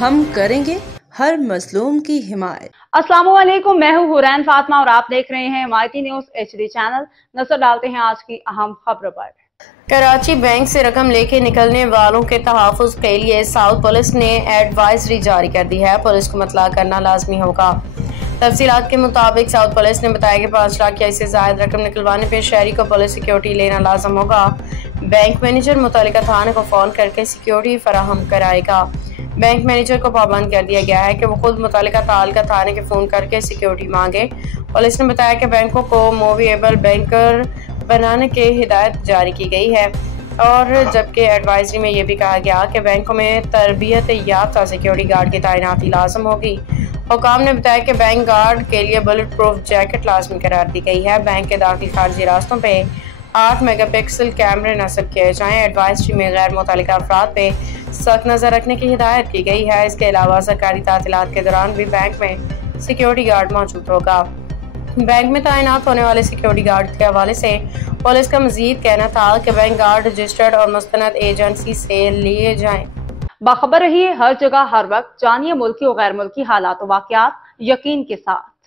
हम करेंगे हर मजलूम की हिमायत। अस्सलाम वालेकुम, मैं हूँ हुरैन फातिमा और आप देख रहे हैं माइटी न्यूज HD चैनल। नजर डालते हैं आज की अहम खबरों पर। कराची बैंक से रकम लेके निकलने वालों के तहफ़्फ़ुज़ के लिए साउथ पुलिस ने एडवाइजरी जारी कर दी है। पुलिस को मतला करना लाजमी होगा। तफसीलात के मुताबिक साउथ पुलिस ने बताया कि 5 लाख या इससे ज़ायद रकम निकलवाने पर शहरी को पुलिस सिक्योरिटी लेना लाजम होगा। बैंक मैनेजर मुतल्लिका थाने को फ़ोन करके सिक्योरिटी फराहम कराएगा। बैंक मैनेजर को पाबंद कर दिया गया है कि वो खुद मुतल्लिका थाने के फ़ोन करके सिक्योरिटी मांगे। पुलिस ने बताया कि बैंकों को मूवेबल बैंकर बनाने की हिदायत जारी की गई है और जबकि एडवाइजरी में यह भी कहा गया कि बैंकों में तरबियत याफ्ता सिक्योरिटी गार्ड की तैनाती लाजम होगी। हुकाम ने बताया कि बैंक गार्ड के लिए बुलेट प्रूफ जैकेट लाजमी करार दी गई है। बैंक के दाखिल खारजी रास्तों पे 8 मेगापिक्सल कैमरे नस्ब किए जाएं। एडवाइजरी में गैर मुतल्लिका अफराद पे सख्त नजर रखने की हिदायत की गई है। इसके अलावा सरकारी तातीलात के दौरान भी बैंक में सिक्योरिटी गार्ड मौजूद होगा। बैंक में तैनात होने वाले सिक्योरिटी गार्ड के हवाले से पुलिस का मजीद कहना था कि बैंक गार्ड रजिस्टर्ड और मुस्तनद एजेंसी से लिए जाएं। बाखबर रहिए हर जगह हर वक्त, जानिए मुल्की और गैर मुल्की हालात और वाकयात यकीन के साथ।